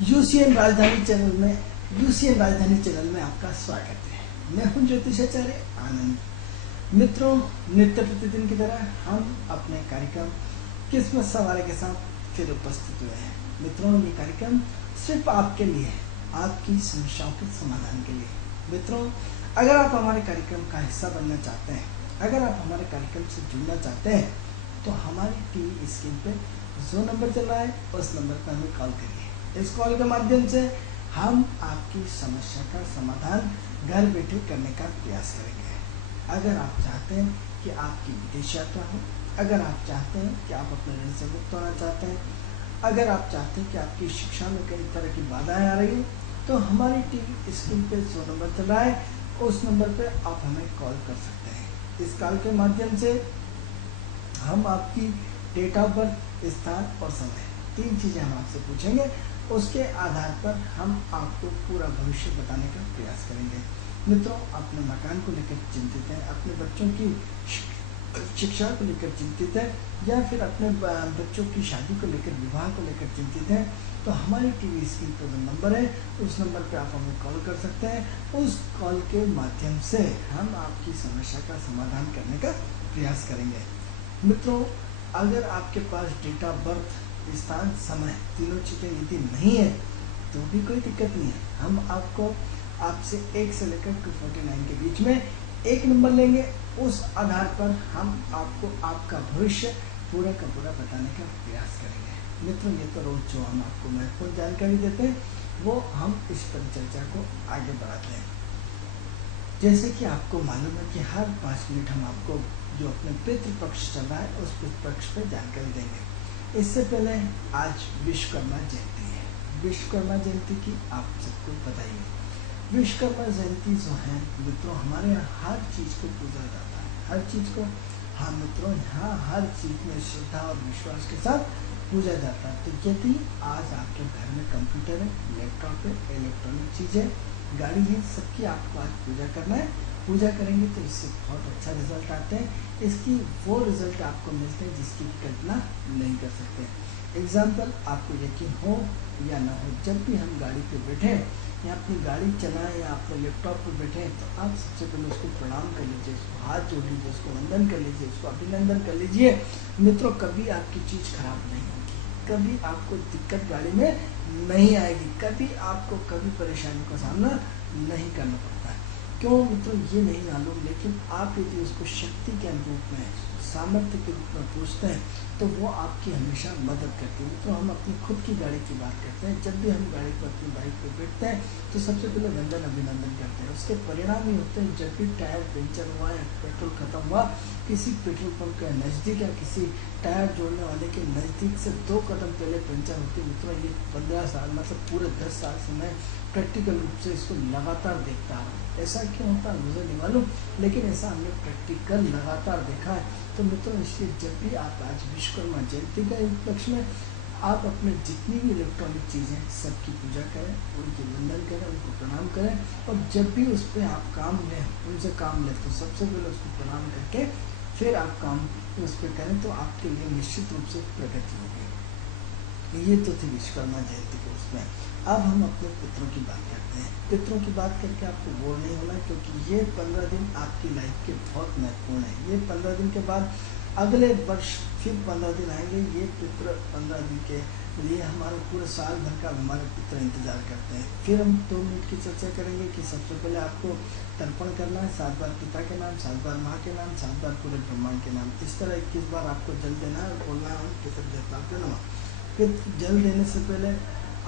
UCN राजधानी channel में आपका स्वागत है। मैं हूं ज्योतिषाचार्य आनंद। मित्रों, नित्य प्रतिदिन की तरह हम अपने कार्यक्रम किस्मत सवारे के साथ फिर उपस्थित हुए हैं। मित्रों, ये कार्यक्रम सिर्फ आपके लिए है, आपकी समस्याओं के समाधान के लिए। मित्रों, अगर आप हमारे कार्यक्रम का हिस्सा बनना चाहते हैं, अगर आप हमारे कार्यक्रम से जुड़ना चाहते हैं, तो हमारी टीवी स्क्रीन पे जो नंबर चल रहा है उस नंबर पर हमें कॉल करिए। इस कॉल के माध्यम से हम आपकी समस्या का समाधान घर बैठे करने का प्रयास करेंगे। अगर आप चाहते हैं कि आपकी विदेश यात्रा हो, अगर आप चाहते हैं कि आप अपने ऋण से मुक्त होना चाहते हैं, अगर आप चाहते हैं कि आपकी शिक्षा में कई तरह की बाधाएं आ रही हैं, तो हमारी टीवी स्क्रीन पे जो नंबर चल रहा है उस नंबर पे आप हमें कॉल कर सकते हैं। इस कॉल के माध्यम से हम आपकी डेट ऑफ बर्थ, स्थान और समय, 3 चीज़ें हम आपसे पूछेंगे। उसके आधार पर हम आपको पूरा भविष्य बताने का प्रयास करेंगे। मित्रों, अपने मकान को लेकर चिंतित हैं, अपने बच्चों की शिक्षा को लेकर चिंतित है, या फिर अपने बच्चों की शादी को लेकर, विवाह को लेकर चिंतित हैं, तो हमारी टीवी स्क्रीन पर जो नंबर है उस नंबर पर आप हमें कॉल कर सकते हैं। उस कॉल के माध्यम से हम आपकी समस्या का समाधान करने का प्रयास करेंगे। मित्रों, अगर आपके पास डेट ऑफ बर्थ, स्थान, समय, तीनों चीज़ें यदि नहीं है तो भी कोई दिक्कत नहीं है। हम आपसे 1 से लेकर 249 के बीच में एक नंबर लेंगे। उस आधार पर हम आपको आपका भविष्य पूरा का पूरा बताने का प्रयास करेंगे। मित्रों, ये तो रोज जो हम आपको महत्वपूर्ण जानकारी देते हैं वो हम इस परिचर्चा को आगे बढ़ाते हैं। जैसे कि आपको मालूम है कि हर 5 मिनट हम आपको जो अपने पितृपक्ष चल रहा है उस पितृपक्ष पर जानकारी देंगे। इससे पहले आज विश्वकर्मा जयंती है। विश्वकर्मा जयंती की आप सबको बताइए। विश्वकर्मा जयंती जो है मित्रों, हमारे यहाँ हर चीज़ को पूजा जाता है, हर चीज़ को। हाँ मित्रों, यहाँ हर चीज़ में श्रद्धा और विश्वास के साथ पूजा जाता है। तो यदि आज आपके घर में कंप्यूटर है, लैपटॉप है, इलेक्ट्रॉनिक चीज़ें, गाड़ी है, सबकी आपको आज पूजा करना है। पूजा करेंगे तो इससे बहुत अच्छा रिजल्ट आते हैं। इसकी वो रिजल्ट आपको मिलते हैं जिसकी कल्पना नहीं कर सकते। एग्जाम्पल, आपको यकीन हो या ना हो, जब भी हम गाड़ी पे बैठे या अपनी गाड़ी चलाएं या अपने लैपटॉप पे बैठे, तो आप सबसे पहले उसको प्रणाम कर लीजिए, उसको हाथ जोड़ लीजिए, उसको वंदन कर लीजिए, उसको अभिनंदन कर लीजिए। मित्रों, कभी आपकी चीज़ खराब नहीं होगी, कभी आपको दिक्कत गाड़ी में नहीं आएगी, कभी आपको कभी परेशानी का सामना नहीं करना पड़ता है। क्यों मित्रों, ये नहीं मालूम, लेकिन आप यदि उसको शक्ति के अनुरूप में, सामर्थ्य के रूप में पूछते हैं तो वो आपकी हमेशा मदद करती है। मित्रों, हम अपनी खुद की गाड़ी की बात करते हैं। जब भी हम गाड़ी पर, अपनी बाइक पर बैठते हैं तो सबसे पहले वंदन अभिनंदन करते हैं। उसके परिणाम ही होते हैं, जब भी टायर पंचर हुआ या पेट्रोल खत्म हुआ, किसी पेट्रोल पंप के नज़दीक या किसी टायर जोड़ने वाले के नज़दीक से 2 कदम पहले पंचर होती है। मित्रों, ये 15 साल, मतलब पूरे 10 साल से मैं प्रैक्टिकल रूप से इसको लगातार देखता आ रहा हूँ। ऐसा क्यों होता है मुझे नहीं मालूम, लेकिन ऐसा हमने प्रैक्टिकल लगातार देखा है। तो मित्रों, इसलिए जब भी आप आज विश्वकर्मा जयंती के उपलक्ष्य में आप अपने जितनी भी इलेक्ट्रॉनिक चीज़ें सबकी पूजा करें, उनकी वंदन करें, उनको प्रणाम करें, और जब भी उस पर आप काम लें, उनसे काम लें, तो सबसे पहले उसको प्रणाम करके फिर आप काम उस पर करें, तो आपके लिए निश्चित रूप से प्रगति होगी। ये तो थी विश्वकर्मा जयंती के उसमें। अब हम अपने पितरों की बात करते हैं। पितरों की बात करके आपको बोर नहीं होना, क्योंकि ये 15 दिन आपकी लाइफ के बहुत महत्वपूर्ण है। ये 15 दिन के बाद अगले वर्ष फिर 15 दिन आएंगे। ये पितर 15 दिन के लिए हमारे पूरे साल भर का हमारे पितर इंतजार करते हैं। फिर हम 2 मिनट की चर्चा करेंगे कि सबसे पहले आपको तर्पण करना है 7 बार पिता के नाम, 7 बार माँ के नाम, 7 बार पूरे ब्रह्मांड के नाम। इस तरह 21 बार आपको जल देना है और बोलना है पितृ नमः। फिर जल देने से पहले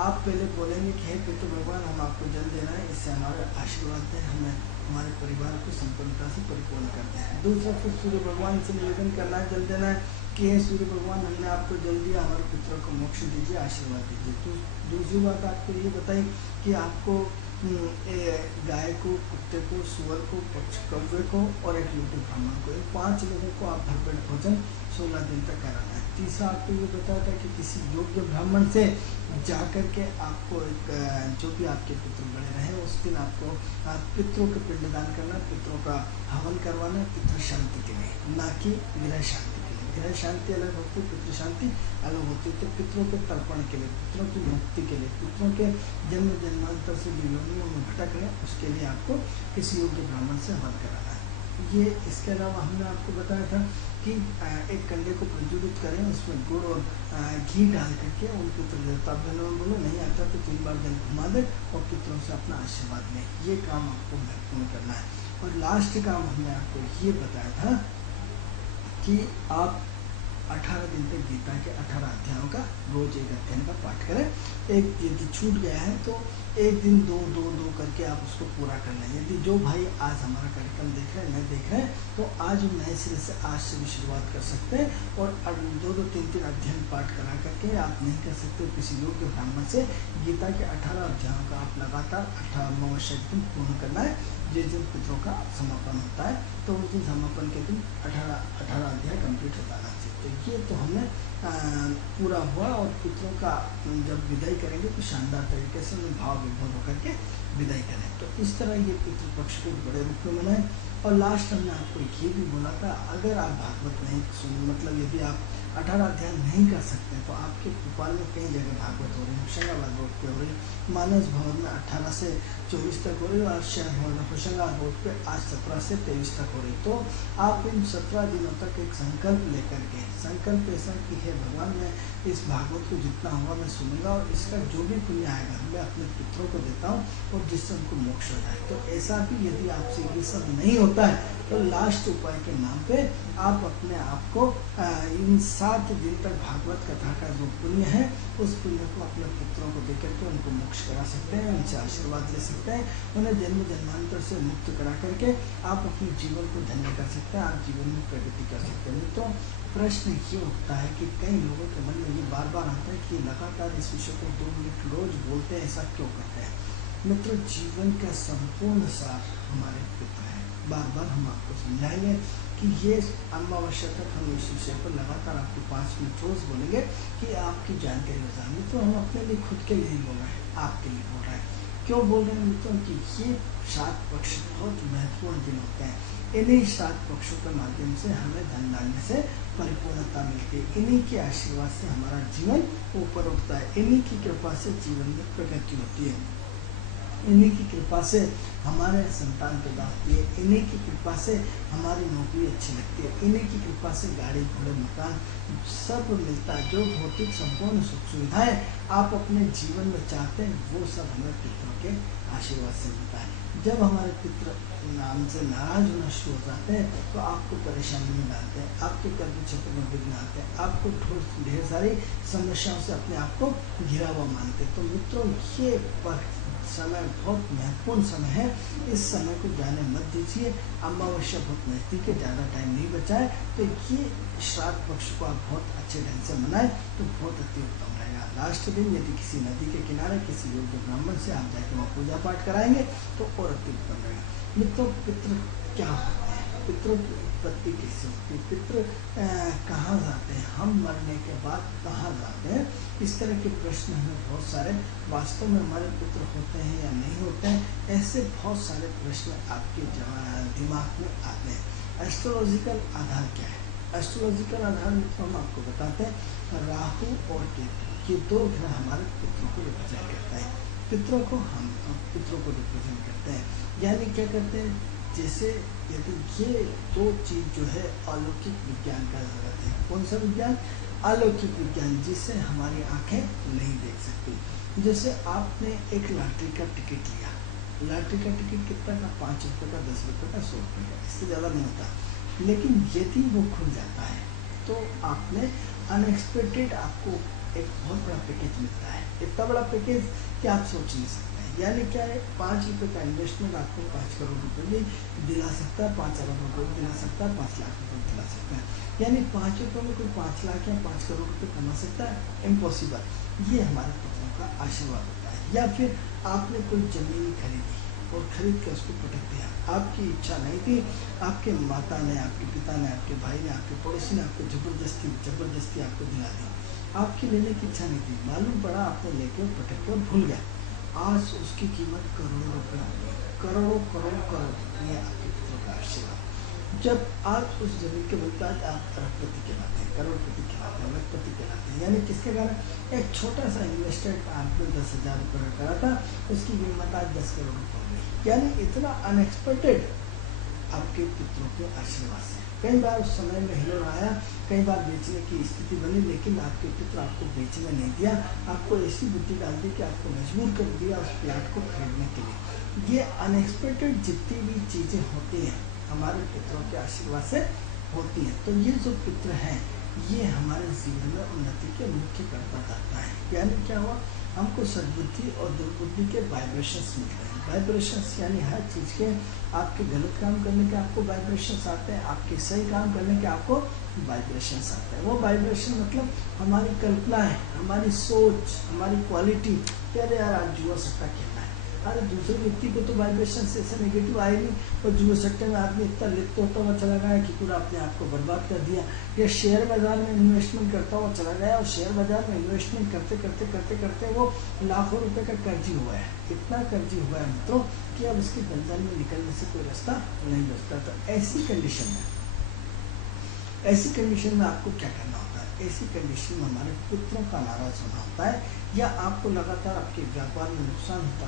आप पहले बोलेंगे कि हे पितृ भगवान, हम आपको जल देना है, इससे हमारा आशीर्वाद दें, हमें हमारे परिवार को संपन्नता से परिपूर्ण करते हैं। दूसरा, फिर सूर्य भगवान से निवेदन करना है, जल देना है कि हे सूर्य भगवान, हमने आपको जल दिया, हमारे पितरों को मोक्ष दीजिए, आशीर्वाद दीजिए। तो दूसरी बात आपको ये बताई कि आपको गाय को, कुत्ते को, सुअर को, कौवे को और एक लोटे ब्राह्मण को, 5 लोगों को आप भरपेट भोजन 16 दिन तक कराना है। तीसरा आपको ये बताया था कि किसी योग्य ब्राह्मण से जाकर के आपको एक जो भी आपके पितृ बड़े रहे उस दिन आपको पितरों के पिंडदान करना, पितरों का हवन करवाना, पितृ शांति के लिए, ना कि गृह शांति के लिए। ग्रह शांति अलग होती है, पितृ शांति अलग होती है। तो पितरों के तर्पण के लिए, पितरों की मुक्ति के लिए, पितरों के जन्म जन्मांतर से जो योनियों में भटक रहे उसके लिए आपको किसी योग्य ब्राह्मण से हवन कराना है। ये इसके अलावा हमने आपको बताया था कि एक कंडे को प्रज्वलित करें, उसमें गुड़ और घी डाल करके उन पितृ देवता बोलो, नहीं आता तो 3 बार जल घुमा दे और पितरों से अपना आशीर्वाद लें। ये काम आपको महत्वपूर्ण करना है। और लास्ट काम हमने आपको ये बताया था कि आप 18 दिन तक गीता के 18 अध्यायों का रोज एक अध्याय का पाठ करें। एक यदि छूट गया है तो एक दिन दो करके आप उसको पूरा कर लें। यदि जो भाई आज हमारा कार्यक्रम देख रहे हैं, नहीं देख रहे हैं, तो आज नए सिरे से आज से भी शुरुआत कर सकते हैं और 2-3 अध्ययन पाठ करा करके आप नहीं कर सकते, किसी योग्य ब्राह्मण से गीता के 18 अध्यायों का आप लगातार 18 अमावस्या दिन पूर्ण करना है। जिस दिन पितरों का समापन होता है तो उस दिन समापन के दिन 18 अध्याय कंप्लीट हो जाना चाहिए। तो ये तो हमने पूरा हुआ। और पितरों का जब विदाई करेंगे तो शानदार तरीके से उन्हें भाव विभोर होकर के विदाई करें। तो इस तरह ये पितृपक्ष को बड़े रूप में मनाएं। और लास्ट हमने आपको ये भी बोला था, अगर आप भागवत नहीं सुन, मतलब यदि आप 18 अध्याय नहीं कर सकते तो आपके भोपाल में कई जगह भागवत हो रही है। होशंगाबाद रोड पे हो रही, मानस भवन में 18 से 24 तक हो रही, और शहर भवन होशंगाबाद रोड पे आज 17 से 23 तक हो रही। तो आप इन 17 दिनों तक एक संकल्प लेकर के, संकल्प ऐसा कि हे भगवान, मैं इस भागवत को जितना होगा मैं सुनूंगा और इसका जो भी पुण्य आएगा मैं अपने पितरों को देता हूँ और जिससे उनको मोक्ष हो जाए। तो ऐसा भी यदि आपसे ये सब नहीं होता है तो लास्ट उपाय के नाम पे आप अपने आप को इन 7 दिन तक भागवत कथा का जो पुण्य है उस पुण्य को अपने पुत्रों को देकर के उनको मोक्ष करा सकते हैं, उनसे आशीर्वाद ले सकते हैं, उन्हें जन्म जन्मांतर से मुक्त करा करके आप अपने जीवन को धन्य कर सकते हैं, आप जीवन में प्रगति कर सकते हैं। तो प्रश्न ये उठता है कि कई लोगों के मन में ये बार बार आता है कि लगातार इस विषय को 2 मिनट रोज बोलते हैं, ऐसा क्यों करते हैं? मित्रों, जीवन का संपूर्ण सार हमारे पितर है। बार बार हम आपको समझाएंगे कि ये अमावस्या तक हम इस विषय पर लगातार आपको 5 मिनट रोज बोलेंगे कि आपकी जानकारी हो जाएगी। तो हम अपने लिए खुद के लिए बोल रहे हैं, आपके लिए बोल रहे हैं। क्यों बोल रहे हैं मित्रों? कि ये 7 पक्ष बहुत महत्वपूर्ण दिन होते हैं। इन्हीं 7 पक्षों के माध्यम से हमें धन धान्य से परिपूर्णता मिलती है। इन्हीं के आशीर्वाद से हमारा जीवन ऊपर उठता है। इन्हीं की कृपा से जीवन में प्रगति होती है। इन्हीं की कृपा से हमारे संतान पैदा होती है। इन्हीं की कृपा से हमारी नौकरी अच्छी लगती है। इन्हीं की कृपा से गाड़ी घोड़े मकान सब मिलता है। जो भौतिक संपूर्ण सुख सुविधाएं आप अपने जीवन में चाहते हैं वो सब हमें पितरों के आशीर्वाद से मिलता है। जब हमारे पितर नाम से नाराज होना शुरू हो जाते हैं तो आपको परेशानी में डालते हैं, आपके कर्म क्षेत्र में विघ्न आते हैं, आपको ढेर सारी समस्याओं से अपने आप को घिरा हुआ मानते हैं। तो मित्रों, ये समय बहुत महत्वपूर्ण समय है। इस समय को जाने मत दीजिए। अमावस्या बहुत नजदीक है, ज़्यादा टाइम नहीं बचा है। तो ये श्राद्ध पक्ष को आप बहुत अच्छे ढंग से मनाएं तो बहुत अति उत्तम रहेगा। लास्ट दिन यदि किसी नदी के किनारे किसी योग्य ब्राह्मण से आप जाके वहाँ पूजा पाठ कराएंगे तो और अति उत्तम रहेगा। मित्रों, पितृ क्या होते हैं? पितरों की उत्पत्ति कैसे होती है? पितृ कहाँ जाते हैं? हम मरने के बाद कहाँ जाते हैं? इस तरह के प्रश्न हमें बहुत सारे, वास्तव में हमारे पितृ होते हैं या नहीं होते हैं, ऐसे बहुत सारे प्रश्न आपके दिमाग में आते हैं। एस्ट्रोलॉजिकल आधार क्या है? एस्ट्रोलॉजिकल आधार मित्रों हम आपको बताते हैं, राहु और केतु ये 2 ग्रह हमारे पितरों को रिप्रेजेंट करता है। पितरों को रिप्रेजेंट करते हैं। यानी क्या करते हैं? जैसे यदि ये 2 चीज़ जो है अलौकिक विज्ञान का जगत है। कौन सा विज्ञान? अलौकिक विज्ञान, जिसे हमारी आंखें नहीं देख सकती। जैसे आपने एक लॉटरी का टिकट लिया, लॉटरी का टिकट कितना का? 5 रुपये का, 10 रुपये का, 100 रुपये का, इससे ज़्यादा नहीं होता। लेकिन यदि वो खुल जाता है तो आपने अनएक्सपेक्टेड आपको एक बहुत बड़ा पैकेज मिलता है। इतना बड़ा पैकेज कि आप सोच नहीं सकते। यानी क्या है? 5 रुपये का इन्वेस्टमेंट आपको 5 करोड़ रुपये भी दिला सकता है, 5 अरब रुपये भी दिला सकता है, 5 लाख रुपये दिला सकता है। यानी 5 रुपये में कोई 5 लाख या 5 करोड़ रुपये कमा सकता है? इम्पॉसिबल। ये हमारे पितरों का आशीर्वाद होता है। या फिर आपने कोई जमीन खरीदी और खरीद के उसको पटक दिया, आपकी इच्छा नहीं थी, आपके माता ने, आपके पिता ने, आपके भाई ने, आपके पड़ोसी ने आपको जबरदस्ती आपको दिला दी। आपकी लेने की इच्छा नहीं थी, मालूम पड़ा आपने लेके पटक के भूल गए। आज उसकी कीमत करोड़ों रुपये हो गई, करोड़ों। ये आपके पितरों का आशीर्वाद। जब आप उस जमीन के मुताज आप अरबपति कहलाते हैं, करोड़पति कहलाते हैं, लखपति कहलाते हैं। यानी किसके कारण एक छोटा सा इन्वेस्टमेंट आपने 10,000 रुपये का करा था, उसकी कीमत आज 10 करोड़ रुपये हो गई। यानी इतना अनएक्सपेक्टेड आपके पितरों के आशीर्वाद से। कई बार उस समय में हिलोर आया, कई बार बेचने की स्थिति बनी, लेकिन आपके पितर आपको बेचने नहीं दिया, आपको ऐसी बुद्धि डाल दी कि आपको मजबूर कर दिया उस प्लाट को खरीदने के लिए। ये अनएक्सपेक्टेड जितनी भी चीज़ें होती हैं हमारे पितरों के आशीर्वाद से होती हैं। तो ये जो पितर हैं ये हमारे जीवन में उन्नति के मुख्य कर्ता करता है। यानी क्या हुआ, हमको सद्बुद्धि और दुर्बुद्धि के वाइब्रेशंस मिल रहे हैं। वाइब्रेशंस यानी हर चीज़ के, आपके गलत काम करने के आपको वाइब्रेशंस आते हैं, आपके सही काम करने के आपको वाइब्रेशंस आते हैं। वो वाइब्रेशन मतलब हमारी कल्पना है, हमारी सोच, हमारी क्वालिटी। अरे यार आज जुआ सट्टा खेलना है, अरे दूसरे व्यक्ति को तो वाइब्रेशन से ऐसे नेगेटिव आए नहीं, और जुआ सट्टे में आदमी इतना लिप्त होता हुआ चला गया कि पूरा अपने आप को बर्बाद कर दिया। या शेयर बाजार में इन्वेस्टमेंट करता हुआ चला गया, और शेयर बाजार में इन्वेस्टमेंट करते करते करते करते वो लाखों रुपए का कर्जी हुआ है, इतना कर्जी हुआ है मित्रों कि अब उसके दलदल में निकलने से कोई रास्ता नहीं बचता। तो ऐसी कंडीशन में आपको क्या करना होता है? ऐसी कंडीशन में हमारे पितरों का नाराज होना होता है, या आपको लगातार आपके व्यापार में नुकसान होता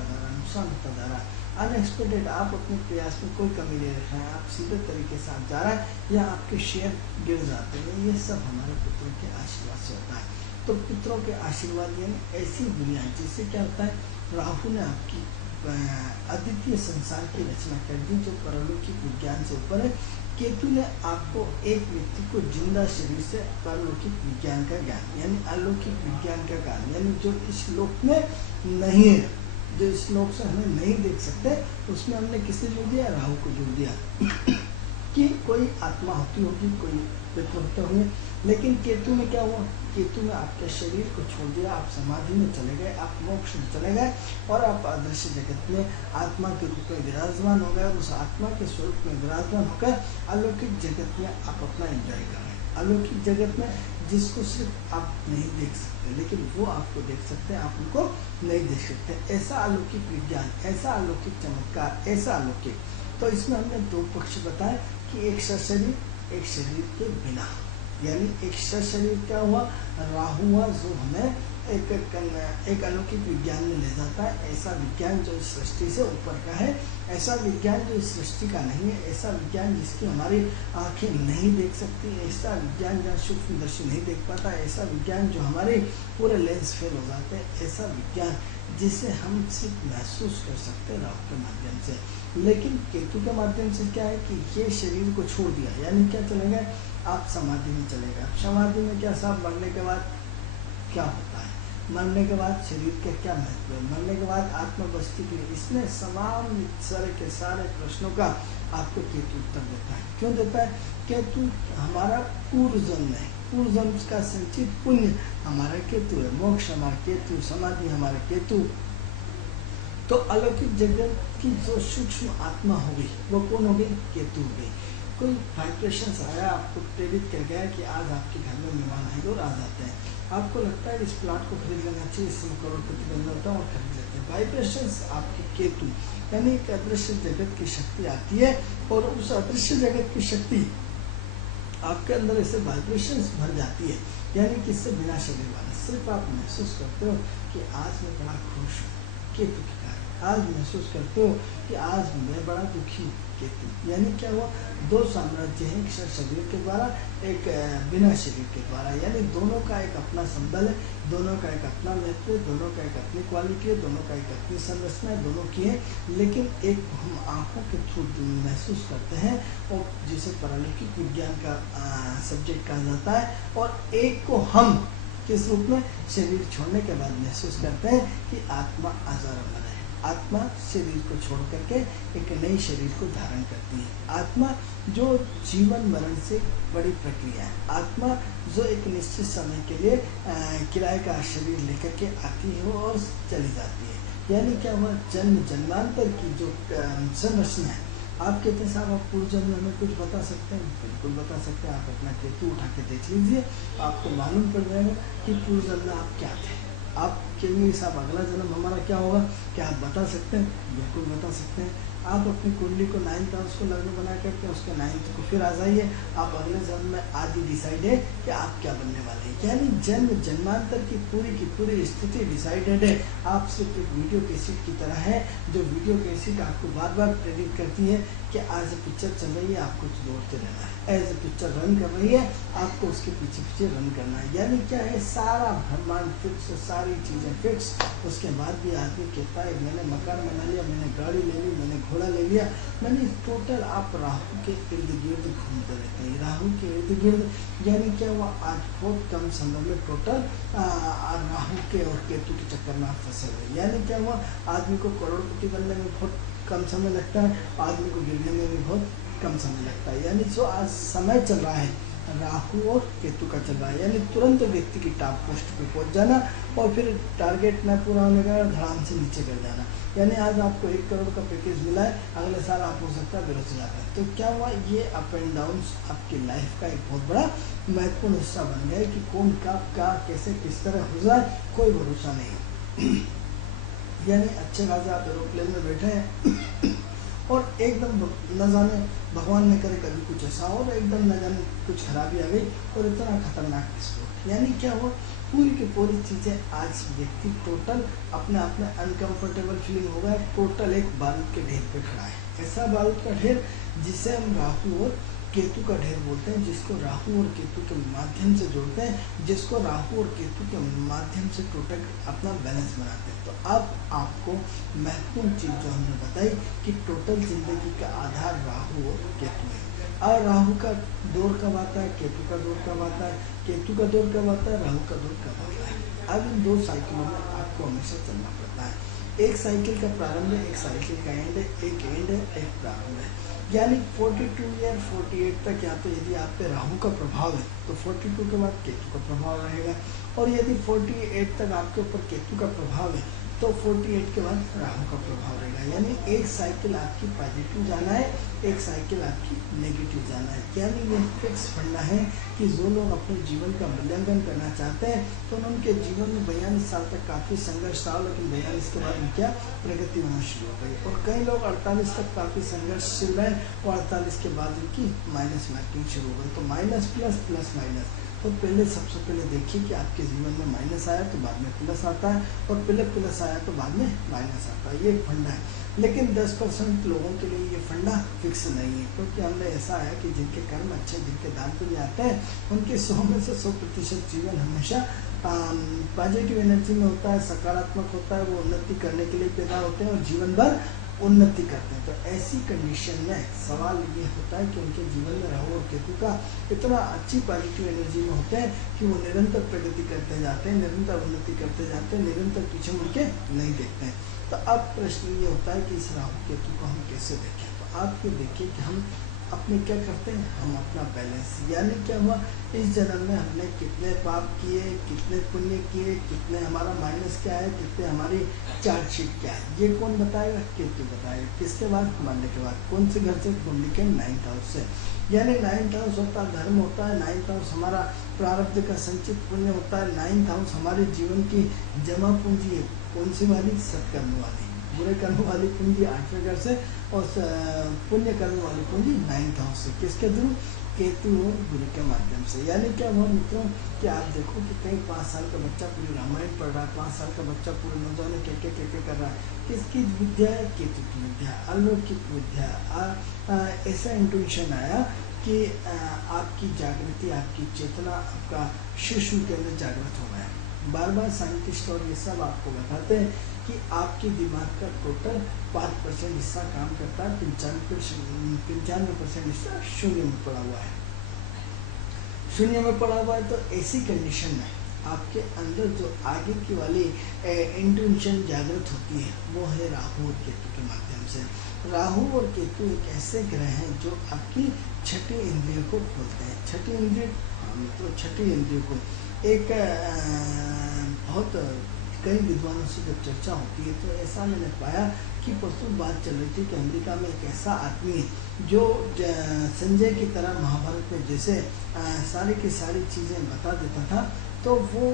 जा रहा है, अनएक्सपेक्टेड आप अपने प्रयास में कोई कमी नहीं रख रहे हैं, आप सीधे तरीके से आप जा रहे हैं, या आपके शेयर गिर जाते हैं। ये सब हमारे पितरों के आशीर्वाद से होता है। तो पितरों के आशीर्वाद यानी ऐसी दुनिया जिससे क्या होता है, राहु ने आपकी अद्वितीय संसार की रचना कर दी जो परलौकिक विज्ञान से ऊपर है। केतु ने आपको एक व्यक्ति को जिंदा शरीर से परलौकिक विज्ञान का ज्ञान यानी अलौकिक विज्ञान का ज्ञान, यानी जो इस लोक में नहीं है, जो इस लोक से हमें नहीं देख सकते, उसमें हमने किसे जोड़ दिया? राहु को जोड़ दिया कि कोई आत्मा होती होगी, कोई पितृ होते होंगे। लेकिन केतु में क्या हुआ? केतु में आपके शरीर को छोड़ दिया, आप समाधि में चले गए, आप मोक्ष में चले गए, और आप अदृश्य जगत में आत्मा के रूप में विराजमान हो गए, और उस आत्मा के स्वरूप में विराजमान होकर अलौकिक जगत में आप अपना एंजॉय कर रहे हैं। अलौकिक जगत में जिसको सिर्फ आप नहीं देख सकते, लेकिन वो आपको देख सकते हैं, आप उनको नहीं देख सकते। ऐसा अलौकिक विज्ञान, ऐसा अलौकिक चमत्कार, ऐसा अलौकिक। तो इसमें हमने दो पक्ष बताए कि एक सशरीर, एक शरीर के बिना। यानी एक सशरीर क्या हुआ? राहु हुआ, जो हमें एक अलौकिक विज्ञान में ले जाता है। ऐसा विज्ञान जो इस सृष्टि से ऊपर का है, ऐसा विज्ञान जो इस सृष्टि का नहीं है, ऐसा विज्ञान जिसकी हमारी आंखें नहीं देख सकती, ऐसा विज्ञान जहाँ सूक्ष्मदर्शी नहीं देख पाता, ऐसा विज्ञान जो हमारे पूरे लेंस फेल हो जाते हैं, ऐसा विज्ञान जिसे हम सिर्फ महसूस कर सकते हैं राहु के माध्यम से। लेकिन केतु के माध्यम से क्या है कि ये शरीर को छोड़ दिया, यानी क्या चले गए? आप समाधि में चले गए। समाधि में क्या साहब, मरने के बाद क्या होता है? मरने के बाद शरीर के क्या महत्व है? मरने के बाद आत्मा बचती के लिए, इसमें तमाम सारे के सारे प्रश्नों का आपको केतु उत्तर देता है। क्यों देता है? केतु हमारा पूर्व जन्म है, पूर्व जन्म का संचित पुण्य हमारा केतु है, मोक्ष हमारा केतु, समाधि हमारा केतु। तो अलौकिक जगत की जो सूक्ष्म आत्मा होगी वो कौन होगी? केतु हो गई। कोई वाइब्रेशंस आया, आपको प्रेरित कर गया कि आज आपके घर में मेहमान आएंगे और आ जाते हैं, आपको लगता है इस प्लाट को खरीद लेना चाहिए, इसमें करोड़पति बन जाता है और खरीद लेते हैं। वाइब्रेशंस आपके केतु यानी एक अदृश्य जगत की शक्ति आती है, और उस अदृश्य जगत की शक्ति आपके अंदर ऐसे वाइब्रेशंस भर जाती है, यानी कि इससे बिना शरीर वाला सिर्फ आप महसूस करते हो कि आज मैं बड़ा खुश हूँ, केतु के कारण। आज महसूस करते हो कि आज मैं बड़ा दुखी हूँ, केतु। यानी क्या हुआ? दो साम्राज्य हैं, एक शरीर के द्वारा, एक बिना शरीर के द्वारा। यानी दोनों का एक अपना संबल है, दोनों का एक अपना महत्व है, दोनों का एक अपनी क्वालिटी है, दोनों का एक अपनी संरचना है, दोनों की है। लेकिन एक को हम आँखों के थ्रू महसूस करते हैं, और जिसे परलौकिक विज्ञान का सब्जेक्ट कहा जाता है, और एक को हम किस रूप में? शरीर छोड़ने के बाद महसूस करते हैं कि आत्मा आजारा बना है। आत्मा शरीर को छोड़ करके एक नई शरीर को धारण करती है। आत्मा जो जीवन मरण से बड़ी प्रक्रिया है। आत्मा जो एक निश्चित समय के लिए किराए का शरीर लेकर के आती है और चली जाती है। यानी क्या हुआ? जन्म जन्मांतर की जो संरचना है। आप कहते हैं साहब आप पूर्व जन्म में कुछ बता सकते हैं? बिल्कुल बता सकते हैं। आप अपना केतु उठा के देख लीजिए, आपको मालूम पड़ जाएगा कि पूर्व जन्म में आप क्या थे। आप कहेंगे साहब अगला जन्म हमारा क्या होगा, क्या आप बता सकते हैं? बिल्कुल बता सकते हैं। आप अपनी कुंडली को 9th हाउस को लग्न बना करके उसके 9th को फिर आ जाइए। आप अगले जन्म में आदि डिसाइड है कि आप क्या बनने वाले हैं, यानी जन्म जन्मांतर की पूरी स्थिति डिसाइडेड है। आप सिर्फ एक वीडियो कैसेट की तरह है, जो वीडियो कैसेट आपको बार बार प्रेडिक्ट करती है कि आज पिक्चर चल रही है, आपको दौड़ते रहना है। एज ए पिक्चर रन कर रही है, आपको उसके पीछे पीछे रन करना है। यानी क्या है, सारा ब्रह्मांड फिक्स, सारी चीज़ें फिक्स। उसके बाद भी आदमी कहता है मैंने मकान बना लिया, मैंने गाड़ी ले ली, मैंने घोड़ा ले लिया। मैंने टोटल आप राहु के इर्द गिर्द घूमते रहते हैं। राहु के इर्द गिर्द यानी क्या हुआ, आज बहुत कम समय में टोटल राहु के और केतु के चक्कर में आप फंसे हुए। यानी क्या हुआ, आदमी को करोड़पति बनने में बहुत कम समय लगता है, आदमी को गिरने में भी बहुत कम समय लगता है। यानी जो आज समय चल रहा है राहु और केतु का चल रहा है, यानी तुरंत व्यक्ति की टॉप पोस्ट पे पहुंच जाना और फिर टारगेट न पूरा होने का धड़ाम से नीचे गिर जाना। यानी आज आपको 1 करोड़ का पैकेज मिला है, अगले साल आप हो सकता है बेरोजगार है। तो क्या हुआ, ये अप एंड डाउन आपकी लाइफ का एक बहुत बड़ा महत्वपूर्ण हिस्सा बन गया है कि कौन कब क्या कैसे किस तरह हो जाए कोई भरोसा नहीं। यानी अच्छे खासे आप एरोप्लेन में बैठे हैं और एकदम न जाने भगवान ने करे कभी कुछ ऐसा हो और एकदम न जाने कुछ खराबी आ गई और इतना खतरनाक विस्फोट। यानी क्या हुआ, पूरी की पूरी चीज़ें आज व्यक्ति टोटल अपने आप में अनकंफर्टेबल फीलिंग हो गया। टोटल एक बारूद के ढेर पे खड़ा है, ऐसा बारूद का ढेर जिसे हम राहु और केतु का ढेर बोलते हैं, जिसको राहु और केतु के माध्यम से जोड़ते हैं, जिसको राहु और केतु के माध्यम से टोटल अपना बैलेंस बनाते हैं। तो अब आपको महत्वपूर्ण चीज़ जो हमने बताई कि टोटल जिंदगी का आधार राहु और केतु है। और राहु का दौर कब आता है, केतु का दौर कब आता है, केतु का दौर कब आता है, राहु का दौर कब आता है। अब इन 2 साइकिलों में आपको हमेशा चलना पड़ता है। एक साइकिल का प्रारंभ है, एक साइकिल का एंड है, एक एंड है, एक प्रारंभ है। यानी 42 या 48 तक या तो यदि आप पे राहु का प्रभाव है तो 42 के बाद केतु का प्रभाव रहेगा, और यदि 48 तक आपके ऊपर केतु का प्रभाव है तो 48 के बाद राहु का प्रभाव रहेगा। यानी एक साइकिल आपकी पॉजिटिव जाना है, एक साइकिल आपकी नेगेटिव जाना है। यानी ये फिक्स फंडा है कि जो लोग अपने जीवन का मूल्यांकन करना चाहते हैं तो उनके जीवन में 42 साल तक काफ़ी संघर्ष रहा, लेकिन 42 के बाद क्या प्रगति होना शुरू हो गई। और कई लोग 48 तक काफ़ी संघर्षशील रहे और 48 के बाद उनकी माइनस मार्किंग शुरू हो गई। तो माइनस प्लस प्लस माइनस, तो पहले सबसे पहले देखिए कि आपके जीवन में माइनस आया तो बाद में प्लस आता है, और पहले प्लस आया तो बाद में माइनस आता है। ये फंडा है, लेकिन 10% लोगों के लिए ये फंडा फिक्स नहीं है, क्योंकि हमने ऐसा है कि जिनके कर्म अच्छे, जिनके दान पुण्य आते हैं, उनके 100 में से 100% जीवन हमेशा पॉजिटिव एनर्जी में होता है, सकारात्मक होता है। वो उन्नति करने के लिए पैदा होते हैं और जीवन भर उन्नति करते हैं। तो ऐसी कंडीशन में सवाल ये होता है कि उनके जीवन में राहु और केतु का इतना अच्छी पॉजिटिव एनर्जी में होते हैं कि वो निरंतर प्रगति करते जाते हैं, निरंतर उन्नति करते जाते हैं, निरंतर पीछे मुड़ के नहीं देखते हैं। तो अब प्रश्न ये होता है कि इस राहु केतु को हम कैसे देखें। तो आप ये देखिए कि हम अपने क्या करते हैं, हम अपना बैलेंस, यानी क्या हुआ, इस जन्म में हमने कितने पाप किए, कितने पुण्य किए, कितने हमारा माइनस क्या है, कितने हमारी चार्जशीट क्या है, ये कौन बताएगा, केतु बताएगा। किसके बाद, मरने के बाद। कौन से घर से, कुंडली के 9th हाउस से। यानी 9th हाउस होता है धर्म होता है, 9th हाउस हमारा प्रारब्ध का संचित पुण्य होता है, 9th हाउस हमारे जीवन की जमा पूंजी है। कौन सी वाली, सत्कर्म वाली। बुरे कर्म वाली पूंजी 8वें घर से और पुण्य कर्म वाली पूंजी 9th हाउस से। किसके थ्रू, केतु और गुरु के माध्यम से। यानी क्या हुआ मित्रों कि आप देखो कि कहीं 5 साल का बच्चा पूरी रामायण पढ़ रहा है, 5 साल का बच्चा पूरे न जाने क्या कर रहा है। किसकी विद्या है, केतु की विद्या, अलौकिक विद्या। ऐसा इंट्यूशन आया कि आपकी जागृति, आपकी चेतना, आपका शिशु के अंदर जागृत हो गया। बार बार साइंटिस्ट और ये सब आपको बताते हैं कि आपके दिमाग का टोटल 5% हिस्सा काम करता है, 95% हिस्सा शून्य में पड़ा हुआ है। शून्य में पड़ा हुआ है, तो ऐसी कंडीशन में आपके अंदर जो आगे की वाली इंट्यूशन जागृत होती है वो है राहु और केतु के माध्यम से। राहु और केतु एक ऐसे ग्रह हैं जो आपकी 6ठी इंद्रिय को खोलते हैं। 6ठी इंद्रिय, मतलब 6ठी इंद्रिय को एक बहुत कई विद्वानों से जब चर्चा होती है तो ऐसा मैंने पाया कि परसों बात चल रही थी कि अमेरिका में एक ऐसा आदमी है जो संजय की तरह महाभारत में जैसे सारी की सारी चीज़ें बता देता था, तो वो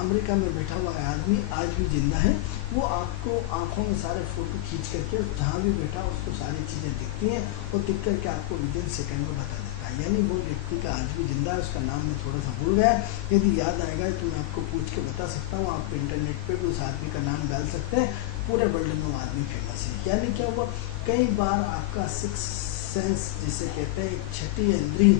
अमेरिका में बैठा हुआ आदमी आज भी जिंदा है। वो आपको आंखों में सारे फोटो खींच करके जहाँ भी बैठा उसको सारी चीज़ें दिखती हैं और दिख करके आपको विदिन सेकंड में बता देता है। यानी वो व्यक्ति का आज भी जिंदा है। उसका नाम मैं थोड़ा सा भूल गया, यदि याद आएगा तो मैं आपको पूछ के बता सकता हूँ। आप इंटरनेट पे भी उस आदमी का नाम डाल सकते हैं, पूरे वर्ल्ड में वो आदमी फेमस है। यानी क्या हुआ, कई बार आपका सिक्स सेंस जिसे कहते हैं, एक छठी इंद्री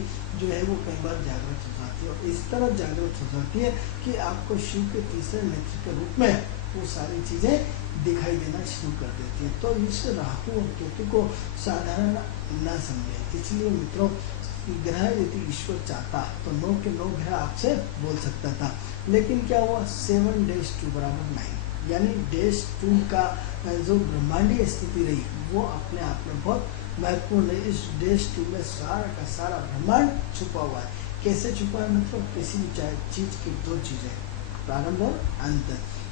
जो है वो कई बार जागृत हो जाती है और इस तरह जागृत हो जाती है कि आपको शिव के तीसरे नेत्र के रूप में वो सारी चीज़ें दिखाई देना शुरू कर देती है। तो इस राहु और केतु को साधारण न समझें। इसलिए मित्रों, ग्रह यदि ईश्वर चाहता तो 9 के 9 ग्रह आपसे बोल सकता था, लेकिन क्या हुआ, 7 days 2 = 9, यानी डेज 2 का जो ब्रह्मांडीय स्थिति रही वो अपने आप में बहुत महत्वपूर्ण है। इस डेज 2 में सारा का सारा ब्रह्मांड छुपा हुआ है। कैसे छुपा है मतलब, किसी भी चीज की 2 चीजें, प्रारंभ और अंत।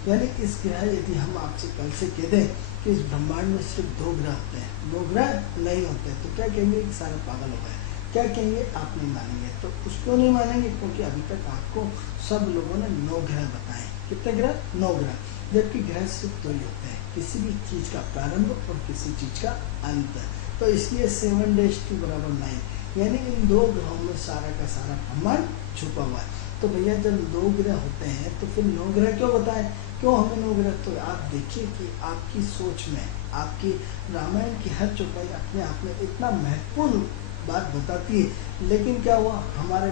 यानी इस ग्रह, यदि हम आपसे कल से कह दें कि इस ब्रह्मांड में सिर्फ 2 ग्रह होते हैं, 2 ग्रह नहीं होते, तो क्या कहेंगे, सारे पागल हो गए। क्या कहेंगे, आप नहीं मानेंगे। तो उसको नहीं मानेंगे क्योंकि अभी तक आपको सब लोगों ने 9 ग्रह बताए। कितने ग्रह, 9 ग्रह, जबकि ग्रह सिर्फ 2 ही होते हैं, किसी भी चीज का प्रारंभ और किसी चीज का अंत। तो इसलिए 7 days 2 = 9, यानी इन 2 ग्रहों में सारा का सारा ब्रह्मांड छुपा हुआ है। तो भैया जब 2 ग्रह होते हैं तो फिर 9 ग्रह क्यों बताएं, क्यों हमें 9 ग्रह? तो आप देखिए कि आपकी सोच में, आपकी रामायण की हर चौपाई अपने आप में इतना महत्वपूर्ण बात बताती है। लेकिन क्या हुआ, हमारे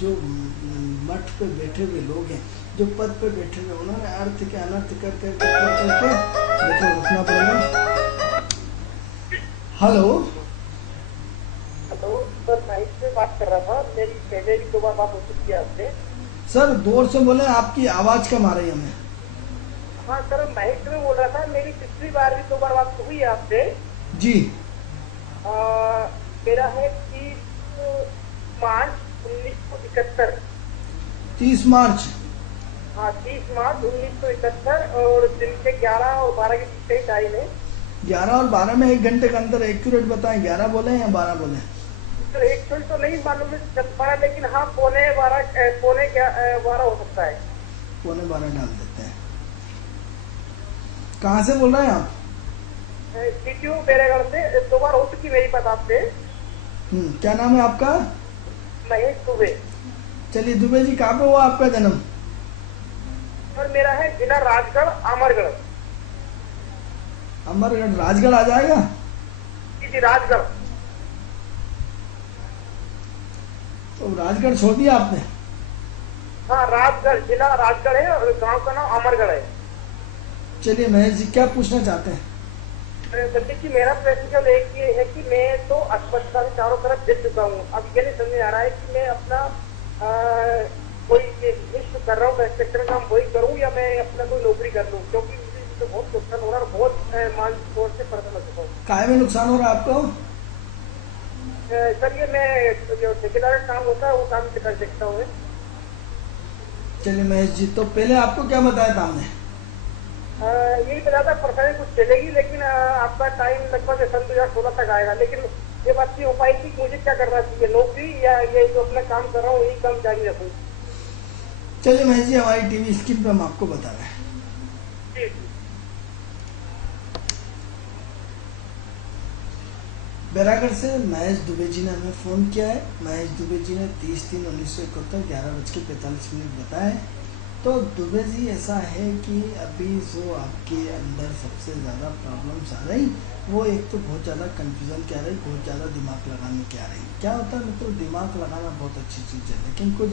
जो मठ पे बैठे हुए लोग हैं, जो पद पे बैठे हुए, उन्होंने अर्थ के अनर्थ करके रुकना पड़ेगा। हेलो सर, मैं इससे बात कर रहा था। मेरी पहले भी 2 बार बात हो चुकी है आपसे। सर जोर से बोले, आपकी आवाज कम आ रही है हमें। हाँ सर, महेश में बोल रहा था। मेरी पिछली बार भी 2 बार बात हुई है आपसे जी। मेरा है 30 मार्च 1971। 30 मार्च? हाँ, 30 मार्च 1971 और दिन के 11 और 12 के बीच टाइम है। 11 और 12 में 1 घंटे का अंतर, एक्यूरेट बताएं, 11 बोले या 12 बोले? सर एक्चुअली तो नहीं मालूम चल पाया, लेकिन हाँ पौने 12 हो सकता है। पौने 12 डाल देते हैं। कहाँ से बोल रहे हैं आप? सीटीओ बेरेगढ़ से। 2 बार हो चुकी मेरी बात आपसे। क्या नाम है आपका? महेश दुबे। चलिए दुबे जी, कहाँ पे हुआ आपका जन्म? सर मेरा है जिला राजगढ़, अमरगढ़। अमरगढ़, राजगढ़ आ जाएगा? जी राजगढ़। तो राजगढ़ छोड़ दिया आपने? हाँ, राजगढ़ जिला राजगढ़ है और गांव का नाम अमरगढ़ है। चलिए महेश जी, क्या पूछना चाहते हैं? देखिए कि मेरा प्रश्न एक ये है कि मैं तो अस्पताल के चारों तरफ देख चुका हूँ। अब ये नहीं समझ आ रहा है कि मैं अपना कोई लिस्ट कर रहा हूँ, इंस्पेक्टर काम वही करूँ या मैं अपना कोई नौकरी कर लूँ, क्योंकि मुझे तो बहुत नुकसान हो रहा है और बहुत मानसिक तौर से परेशान हो चुका हूँ। काय में नुकसान हो रहा है आपको? सर ये मैं जो ठेकेदार काम होता है वो काम कर सकता हूँ। चलिए महेश जी, तो पहले आपको क्या बताया था हमने? यही बताया था परेशानी कुछ चलेगी, लेकिन आपका टाइम लगभग सन 2016 तक आएगा। लेकिन ये बात नहीं हो पाई कि मुझे क्या करना चाहिए, नौकरी या ये जो अपना काम कर रहा हूँ यही काम जारी रखूँ। चलिए महेश जी, हमारी टीवी स्क्रीन पे हम आपको बता रहे हैं। बैरागढ़ से महेश दुबे जी ने हमें फ़ोन किया है। महेश दुबे जी ने 30/3/1971 11:45 बताया है। तो दुबे जी, ऐसा है कि अभी जो आपके अंदर सबसे ज़्यादा प्रॉब्लम्स आ रही, वो एक तो बहुत ज़्यादा कन्फ्यूज़न क्या रही, बहुत ज़्यादा दिमाग लगाने की आ रही। क्या होता है मतलब, दिमाग लगाना बहुत अच्छी चीज़ है, लेकिन कुछ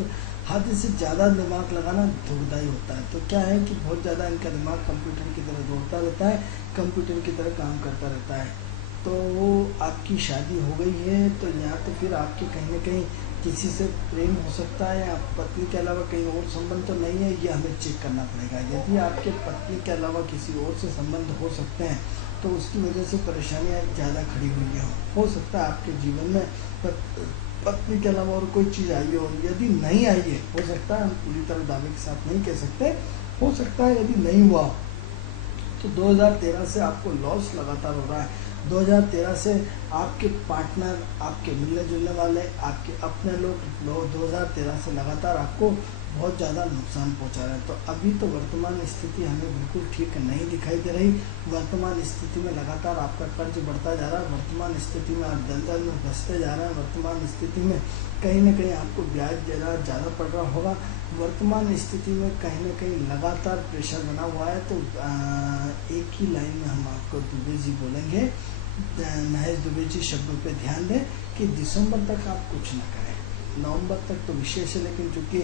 हद से ज़्यादा दिमाग लगाना दुखदायी होता है। तो क्या है कि बहुत ज़्यादा इनका दिमाग कंप्यूटर की तरह दौड़ता रहता है, कंप्यूटर की तरह काम करता रहता है। तो वो आपकी शादी हो गई है तो यहाँ तो फिर आपके कहीं ना कहीं किसी से प्रेम हो सकता है, या पत्नी के अलावा कहीं और संबंध तो नहीं है, ये हमें चेक करना पड़ेगा। यदि आपके पत्नी के अलावा किसी और से संबंध हो सकते हैं तो उसकी वजह से परेशानियाँ ज़्यादा खड़ी हुई हो सकता है आपके जीवन में पत्नी के अलावा और कोई चीज़ आई हो। यदि नहीं आई है, हो सकता है, हम पूरी तरह दावे के साथ नहीं कह सकते, हो सकता है यदि नहीं हुआ तो 2013 से आपको लॉस लगातार हो रहा है। 2013 से आपके पार्टनर, आपके मिलने जुलने वाले, आपके अपने लोग 2013 से लगातार आपको बहुत ज़्यादा नुकसान पहुंचा रहा है। तो अभी तो वर्तमान स्थिति हमें बिल्कुल ठीक नहीं दिखाई दे रही। वर्तमान स्थिति में लगातार आपका कर्ज बढ़ता जा रहा है, वर्तमान स्थिति में आप दलदल में फंसते जा रहे हैं, वर्तमान स्थिति में कहीं ना कहीं आपको ब्याज ज़्यादा पड़ रहा होगा, वर्तमान स्थिति में कहीं ना कहीं लगातार प्रेशर बना हुआ है। तो एक ही लाइन में हम आपको दुबे जी बोलेंगे, महेश दुबे जी शब्दों पे ध्यान दें कि दिसंबर तक आप कुछ ना करें। नवंबर तक तो विशेष है, लेकिन चूंकि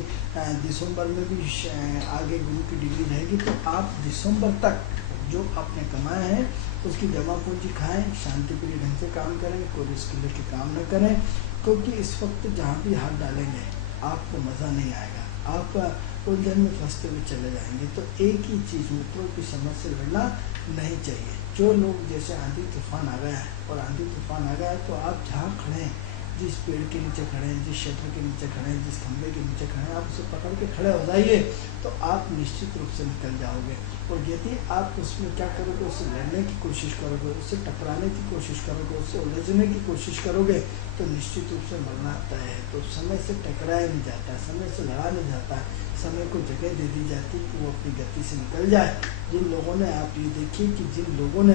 दिसंबर में भी आगे गुरु की डिग्री रहेगी, तो आप दिसंबर तक जो आपने कमाया है उसकी जमा पूंजी खाएं, शांति प्रिय ढंग से काम करें, कोई रिस्क लेके काम न करें, क्योंकि इस वक्त जहाँ भी हाथ डालेंगे आपको मज़ा नहीं आएगा, आप उलझन में फंसते हुए चले जाएंगे। तो एक ही चीज़, मित्रों की समझ से लड़ना नहीं चाहिए। जो लोग जैसे आंधी तूफान आ गया है और आंधी तूफान आ गया है, तो आप जहाँ खड़े हैं, जिस पेड़ के नीचे खड़े हैं, जिस क्षेत्र के नीचे खड़े हैं, जिस खंभे के नीचे खड़े हैं, आप उसे पकड़ के खड़े हो जाइए, तो आप निश्चित रूप से निकल जाओगे। और यदि आप उसमें क्या करोगे, उससे लड़ने की कोशिश करोगे, उससे टकराने की कोशिश करोगे, उससे उलझने की कोशिश करोगे, तो निश्चित रूप से मरना तय है। तो समय से टकराया नहीं जाता, समय से लड़ा नहीं जाता, समय को जगह दे दी जाती कि वो अपनी गति से निकल जाए। जिन लोगों ने, आप ये देखिए कि जिन लोगों ने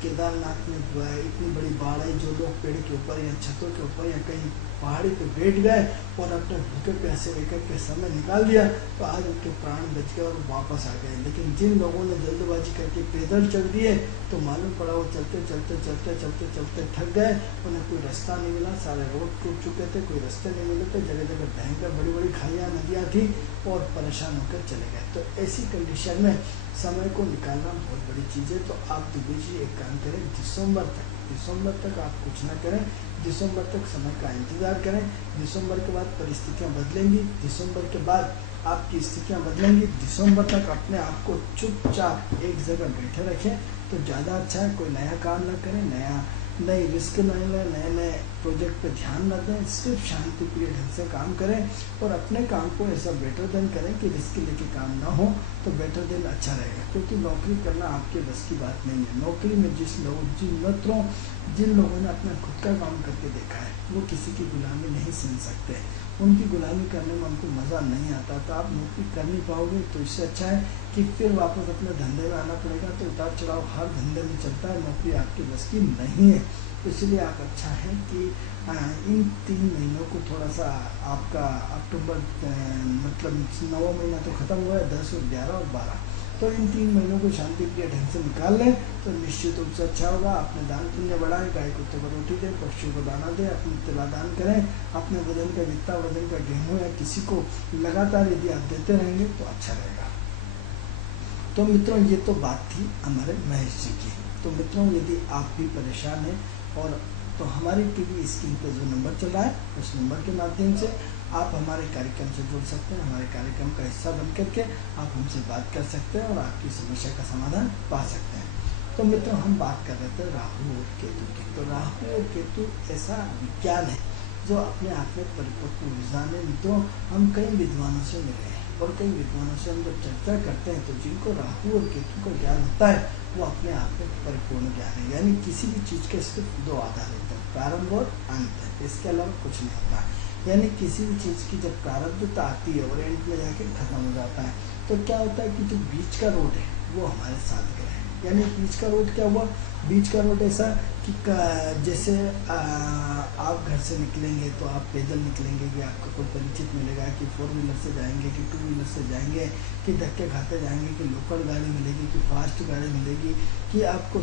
केदारनाथ में इतनी बड़ी बाढ़ आई, जो लोग पेड़ के ऊपर या छतों के ऊपर या कहीं पहाड़ी पे बैठ गए और अपने भूखे प्यासे लेकर के समय निकाल दिया, तो आज उनके प्राण बच गए और वापस आ गए। लेकिन जिन लोगों ने जल्दबाजी करके पैदल चल दिए, तो मालूम पड़ा वो चलते चलते चलते चलते चलते थक गए, उन्हें कोई रास्ता नहीं मिला, सारे रोड टूट चुके थे, कोई रास्ते नहीं मिले थे, जगह जगह भयंकर बड़ी बड़ी खाइयाँ नदियाँ थी और परेशान होकर चले गए। तो ऐसी कंडीशन में समय को निकालना बहुत बड़ी चीज़ है। तो आप दुबे जी एक काम करें, दिसंबर तक आप कुछ ना करें, दिसंबर तक समय का इंतज़ार करें। दिसंबर के बाद परिस्थितियां बदलेंगी, दिसंबर के बाद आपकी स्थितियां बदलेंगी। दिसंबर तक अपने आप को चुपचाप एक जगह बैठे रखें तो ज़्यादा अच्छा है। कोई नया काम ना करें, नई रिस्क न लें, नए प्रोजेक्ट पे ध्यान न दें, सिर्फ शांति प्रिय ढंग से काम करें और अपने काम को ऐसा बेटर देन करें कि रिस्क लेके काम ना हो, तो बेटर देन अच्छा रहेगा। क्योंकि नौकरी करना आपके बस की बात नहीं है। नौकरी में जिन लोगों ने अपना खुद का काम करके देखा है, वो किसी की गुलामी नहीं सुन सकते, उनकी गुलामी करने में उनको मज़ा नहीं आता। तो आप नौकरी कर नहीं पाओगे, तो इससे अच्छा है कि फिर वापस अपने धंधे में आना पड़ेगा। तो उतार चढ़ाव हर धंधे में चलता है, नौकरी आपकी बस की नहीं है। तो इसलिए आप अच्छा है कि इन 3 महीनों को थोड़ा सा आपका अक्टूबर मतलब 9वां महीना तो ख़त्म हुआ है, 10 और 11 और 12, तो इन 3 महीनों को शांति प्रिय ढंग से निकाल लें तो निश्चित रूप से अच्छा होगा। अपने दान पुण्य बढ़ाएं, गाय कुत्ते को रोटी दें, पक्षियों को दाना दें, अपनी तिला दान करें, अपने वजन का जितना वजन का गेहूँ या किसी को लगातार यदि आप देते रहेंगे तो अच्छा रहेगा। तो मित्रों, ये तो बात थी हमारे महेश जी की। तो मित्रों, यदि आप भी परेशान हैं और तो हमारी टीवी स्क्रीन पर जो नंबर चल रहा है, उस नंबर के माध्यम से आप हमारे कार्यक्रम से जुड़ सकते हैं, हमारे कार्यक्रम का हिस्सा बन करके आप हमसे बात कर सकते हैं और आपकी समस्या का समाधान पा सकते हैं। तो मित्रों, हम बात कर रहे थे राहु और केतु की। तो राहु और केतु ऐसा विज्ञान है जो अपने आप में परिपक्व विज्ञान है। मित्रों, हम कई विद्वानों से मिले हैं और कई विद्वानों से हम जब चर्चा करते हैं, तो जिनको राहु और केतु का ज्ञान होता है वो अपने आप में परिपूर्ण ज्ञान है। यानी किसी भी चीज़ के सिर्फ 2 आधार होते हैं, प्रारंभ और अंत, इसके अलावा कुछ नहीं होता। यानी किसी भी चीज़ की जब प्रारब्धता आती है और एंड में जाके खत्म हो जाता है, तो क्या होता है कि जो बीच का रोड है वो हमारे साथ गए हैं। यानी बीच का रोड क्या हुआ, बीच का रोड ऐसा कि जैसे आप घर से निकलेंगे तो आप पैदल निकलेंगे कि आपको कोई परिचित मिलेगा, कि 4 व्हीलर से जाएंगे कि 2 व्हीलर से जाएंगे, कि धक्के खाते जाएंगे, कि लोकल गाड़ी मिलेगी, कि फास्ट गाड़ी मिलेगी, कि आपको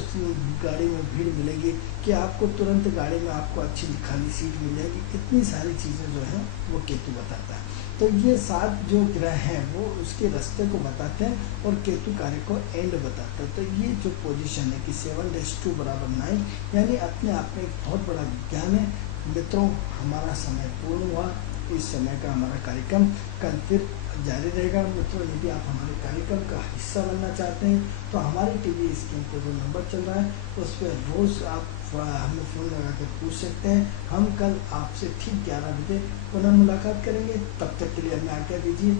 गाड़ी में भीड़ मिलेगी, कि आपको तुरंत गाड़ी में आपको अच्छी खाली सीट मिल जाएगी। इतनी सारी चीज़ें जो है वो केतु बताता है। तो ये 7 जो ग्रह हैं वो उसके रास्ते को बताते हैं और केतु कार्य को एंड बताता है। तो ये जो पोजीशन है कि 7:2 = 9, यानी अपने आप में एक बहुत बड़ा विज्ञान है। मित्रों, हमारा समय पूर्ण हुआ। इस समय का हमारा कार्यक्रम कल फिर जारी रहेगा। मित्रों, यदि आप हमारे कार्यक्रम का हिस्सा बनना चाहते हैं तो हमारी टीवी स्क्रीन पर जो नंबर चल रहा है उस पर रोज़ आप हमें फ़ोन लगा कर पूछ सकते हैं। हम कल आपसे ठीक 11 बजे पुनः मुलाकात करेंगे। तब तक के लिए हमें आज्ञा दीजिए।